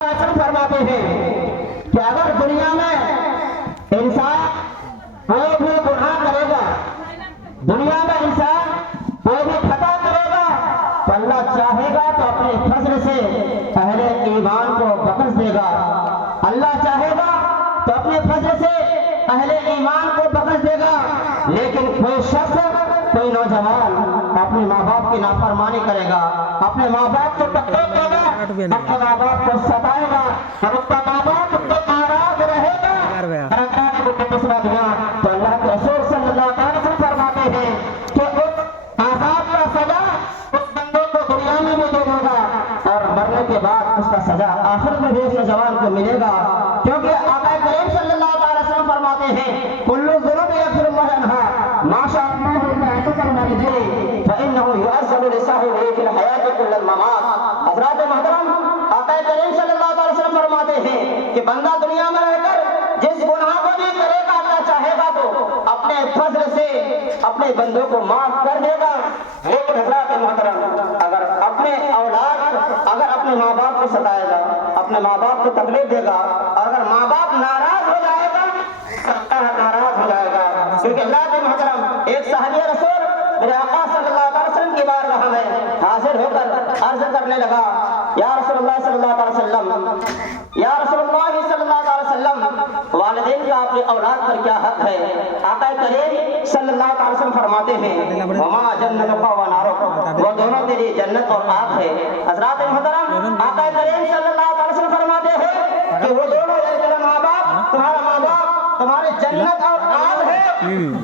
फरमाते हैं कि अगर दुनिया में इंसान कोई भी गुनाह करेगा, दुनिया में इंसान कोई भी खता करेगा तो अल्लाह चाहेगा तो अपने फजल से अहले ईमान को बख्श देगा। अल्लाह चाहेगा तो अपने फजल से अहले ईमान को बख्श देगा। लेकिन कोई शख्स, कोई नौजवान अपने माँ बाप की नाफरमानी करेगा, अपने माँ बाप को टक्कर देगा, अपने माँ बाप को सताएगा, और उसका माँ बाप उससे नाराज रहेगा, तो अल्लाह के रसूल सल्लल्लाहु अलैहि वसल्लम फरमाते हैं कि उस आज़ाब का सजा उस बंदे को दुनिया में भी दे देगा और मरने के बाद उसका सजा आखिर में भी उस नौजवान को मिलेगा। क्योंकि आका करीम सल्लल्लाहु अलैहि वसल्लम फरमाते हैं कुल्लु ज़ुनूब यग़फिरुल्लाहु अन्हा मा शाअ अल्लाहु तआला लिज़िक्रिही फ़इन्नहु युअज़्ज़िबु लिसाहिबिही फ़िल हयाति कुल्लल ममात। हज़रात मोहतरम, आका करीम सल्लल्लाहु अलैहि वसल्लम फरमाते हैं कि बंदा दुनिया में रहकर जिस गुनाह को भी करेगा, अल्लाह चाहेगा तो अपने फजल से अपने बंदों को माफ कर देगा। लेकिन हज़रात मोहतरम, अगर अपने औलाद, अगर अपने माँ बाप को सताएगा, अपने माँ बाप को तकलीफ देगा, अगर माँ बाप नाराज हो जाएगा, नाराज हो जाएगा। क्योंकि अल्लाह के मोहतरम एक सहाबी रसूल मेरे आका सल्लल्लाहु अलैहि वसल्लम की बारगाह में हाजिर होकर अर्ज करने लगा, या रसूलुल्लाह सल्लल्लाहु अलैहि वसल्लम, या रसूलुल्लाह सल्लल्लाहु अलैहि वसल्लम, वालिदैन का अपनी औलाद पर क्या हक है? आका करीम सल्लल्लाहु अलैहि वसल्लम फरमाते हैं वमा जन्नतुका व नारुका, वो दोनों तेरी जन्नत और आग है। हज़रात मोहतरम, आका करीम सल्लल्लाहु अलैहि वसल्लम फरमाते हैं कि वो दोनों, तेरा माँ बाप, तुम्हारा माँ बाप तुम्हारे जन्नत और आग है।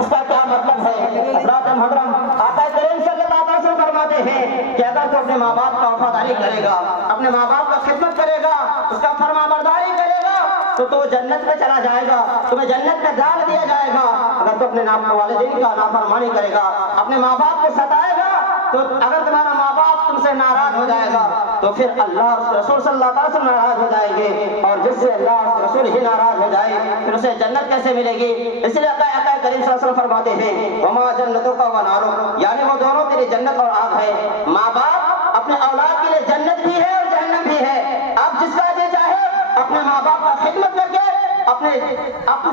उसका क्या मतलब है? हज़रात मोहतरम, आका करीम सल्लल्लाहु अलैहि वसल्लम फरमाते हैं कि अगर तू अपने माँ बाप का वफादारी करेगा, अपने माँ बाप का खिदमत करेगा, उसका फरमाबरदारी करेगा, तो तू जन्नत में चला जाएगा, तुम्हें जन्नत में डाल दिया जाएगा। अगर तू अपने वालिदैन का नाफरमानी करेगा, अपने माँ बाप को सताएगा, तो अगर तुम्हारा माँ बाप तुमसे नाराज हो जाएगा तो फिर अल्लाह रसूल सल्लल्लाहु अलैहि वसल्लम नाराज हो जाएंगे, और जिससे अल्लाह रसूल ही नाराज हो जाए फिर उसे जन्नत कैसे मिलेगी? इसलिए आका करीम सल्लल्लाहु अलैहि वसल्लम फरमाते हैं वमा जन्नतुका व नारुक, यानी वो दोनों तेरी जन्नत और आग है। माँ बाप अपने औलाद के लिए जन्नत भी है और जहन्नम भी है। अब जिसका जो चाहे अपने माँ बाप का खिदमत करके अपने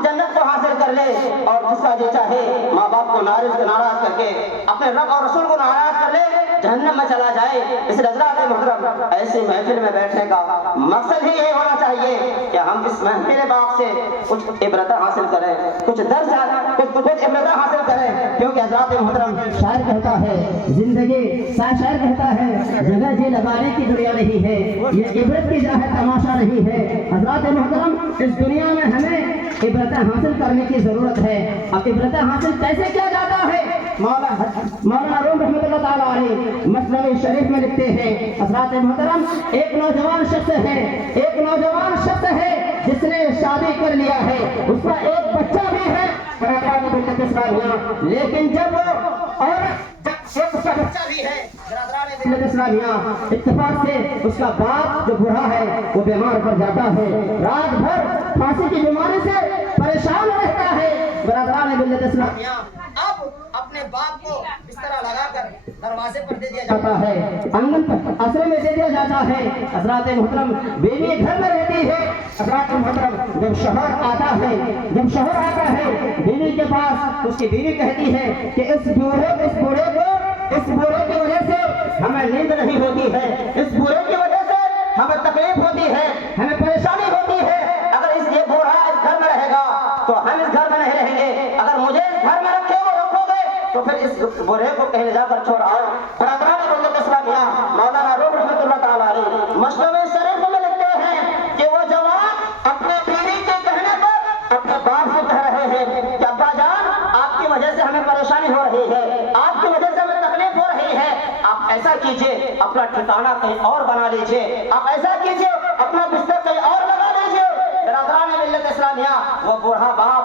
जन्नत को हासिल कर ले, और जिसका जो चाहे माँ बाप को नाराज करके अपने रब और रसूल को नाराज कर ले, जहन्नम में चला जाए। इस हज़रात मोहतरम, ऐसी महफिल में बैठने का मकसद ही यही होना चाहिए कि हम इस महफिल बाग से कुछ इबरत हासिल करें, कुछ दर्स, कुछ इबरत हासिल करें। क्योंकि हज़रात मोहतरम, शायर कहता है जिंदगी, शायर कहता है जगह जी लगाने की दुनिया नहीं है, ये इबरत की जगह तमाशा नहीं है। हज़रात मोहतरम, इस दुनिया में हमें इबरत हासिल करने की जरूरत है। अब इबरत हासिल कैसे किया जाता है? मौलाना रूम रहमतुल्लाह ताला अलैह मसनवी शरीफ में लिखते हैं, हज़रात मोहतरम, एक नौजवान शख्स है जिसने शादी कर लिया है, उसका एक बच्चा भी है, लेकिन जब वो उसका बच्चा भी है, इत्तेफाक से उसका बाप जो बूढ़ा है वो बीमार पड़ जाता है, रात भर फांसी की बीमारी से परेशान रहता है। बरादरान मिल्लत इस्लामिया, अब अपने बाप को बिस्तरा लगाकर दरवाजे पर दे दिया जाता है, आंगन पर आश्रय में दे दिया जाता है। हज़रात मोहतरम, बीवी घर में रहती है। हज़रात मोहतरम, जब शौहर आता है बीवी के पास, उसकी बीवी कहती है कि इस बूढ़े की वजह से हमें नींद नहीं होती है, इस बूढ़े की वजह से हमें तकलीफ होती है, हमें परेशानी होती है। अगर ये बूढ़ा इस घर में रहेगा तो हम इस घर में नहीं रहेंगे, अगर मुझे इस घर में रखोगे तो फिर इस बूढ़े को कहीं जाकर छोड़ आओ। मौलाना रूम रहमतुल्लाह ताला अलैह मसनवी शरीफ में लिखते हैं कि वो जवान अपने बीवी के कहने पर अपने बाप से कह रहे हैं कि अब्बा जान, आपकी वजह से हमें परेशानी हो रही है, आपकी वजह से हमें तकलीफ हो रही है, आप ऐसा कीजिए अपना ठिकाना कहीं और बना लीजिए, आप ऐसा कीजिए अपना बिस्तर कहीं और लगा लीजिए। बिरादरान मिल्लत इस्लामिया, वो बूढ़ा बाप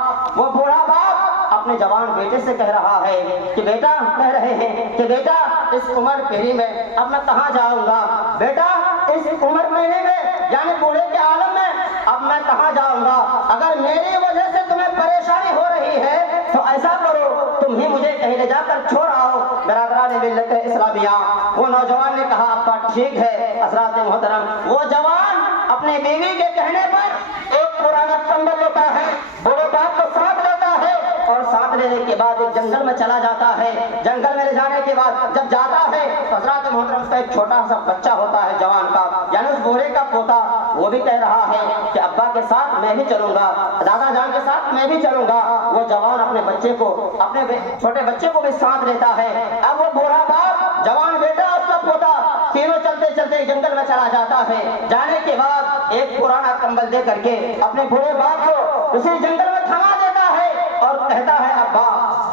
अपने जवान बेटे से कह रहा है कि बेटा, कह रहे हैं कि बेटा, इस उम्र पीढ़ी में अब मैं कहाँ जाऊंगा? बेटा, इस उम्र पीढ़ी में यानी बूढ़े के आलम में अब मैं कहाँ जाऊंगा? अगर मेरी वजह से तुम्हें परेशानी हो रही है तो ऐसा करो, तुम ही मुझे कहीं ले जाकर छोड़ आओ। बिरादरान मिल्लत इस्लामिया, वो नौजवान ने कहा आपका ठीक है। हज़रात मोहतरम, वो जवान اپنے بیوی کے کہنے پر ایک پرانا کمبل لیتا ہے، بوڑھے باپ کو ساتھ لیتا ہے اور ساتھ لینے کے بعد ایک جنگل میں چلا جاتا ہے۔ جنگل میں لے جانے کے بعد جب جاتا ہے تو حضرات محترم اس کا ایک چھوٹا سا بچہ ہوتا ہے جوان کا، یعنی اس بوڑھے کا پوتا، وہ بھی کہہ رہا ہے کہ ابا کے ساتھ میں بھی چلوں گا، دادا جان کے ساتھ میں بھی چلوں گا۔ وہ جوان اپنے بچے کو، اپنے چھوٹے بچے کو بھی ساتھ لیتا ہے۔ اب وہ بوڑھا باپ، جوان بیٹا، اس کا پوتا، تینوں چلتے چلتے جنگل میں چلا جاتا ہے۔ جانے کے بعد ایک پرانا کمبل دے کر کے اپنے بوڑھے باپ کو اسی جنگل میں تھما دیتا ہے اور کہتا ہے ابا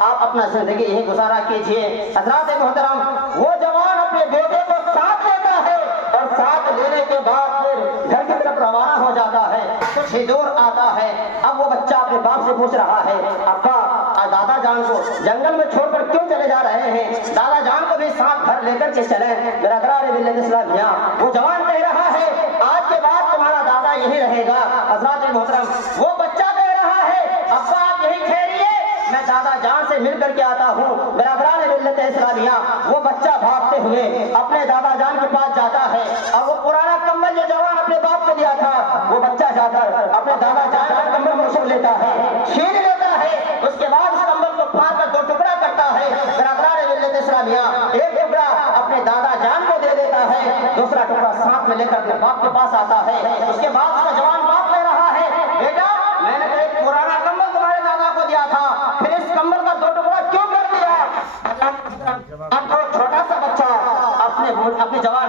آپ اپنا زندگی یہی گزارا کیجئے۔ حضرات محترم، وہ جوان اپنے بیٹے کو ساتھ لیتا ہے اور ساتھ لینے کے بعد پھر گھر کی طرف روانہ ہو جاتا ہے۔ کچھ ہی دور آتا ہے، اب وہ بچہ اپنے باپ سے پوچھ رہا ہے ابا دادا جان کو جنگل میں چھوڑ کر کیوں چلے جا رہے ہیں؟ دادا جان کو بھی ساتھ گھر لے کر کے چلیں۔ برادران ملت اسلامیہ، وہ جوان کہہ رہا ہے آج کے بعد تمہارا دادا یہی رہے گا۔ حضرات محترم، وہ بچہ کہہ رہا ہے ابا آپ یہی ٹھہریے، میں دادا جان سے مل کر کے آتا ہوں۔ برادران ملت اسلامیہ، وہ بچہ بھاگتے ہوئے اپنے دادا جان کے پاس جاتا ہے اور وہ پرانا کمبل جو جوان اپنے باپ کو دیا تھا، وہ بچہ جا کر اپنے دادا جان کا کمبل مشک لیتا ہے، چھین لیتا ہے۔ اس کے بعد اس کمبل کو پھاڑ کر دو ٹکڑا کرتا ہے۔ برادران ملت اسلامیہ، ایک ٹکڑا اپنے دادا جان کو دے دیتا ہے، دوسرا ٹکڑا ساتھ میں لے کر اپنے باپ کے پاس آتا ہے۔ اس کے بعد اس کا جوان باپ کہہ رہا ہے بیٹا میں نے ایک پرانا کمبل تمہارے دادا کو دیا تھا، پھر اس کمبل کا دو ٹکڑا کیوں کر دیا؟ اب وہ چھوٹا سا بچہ اپنے جوان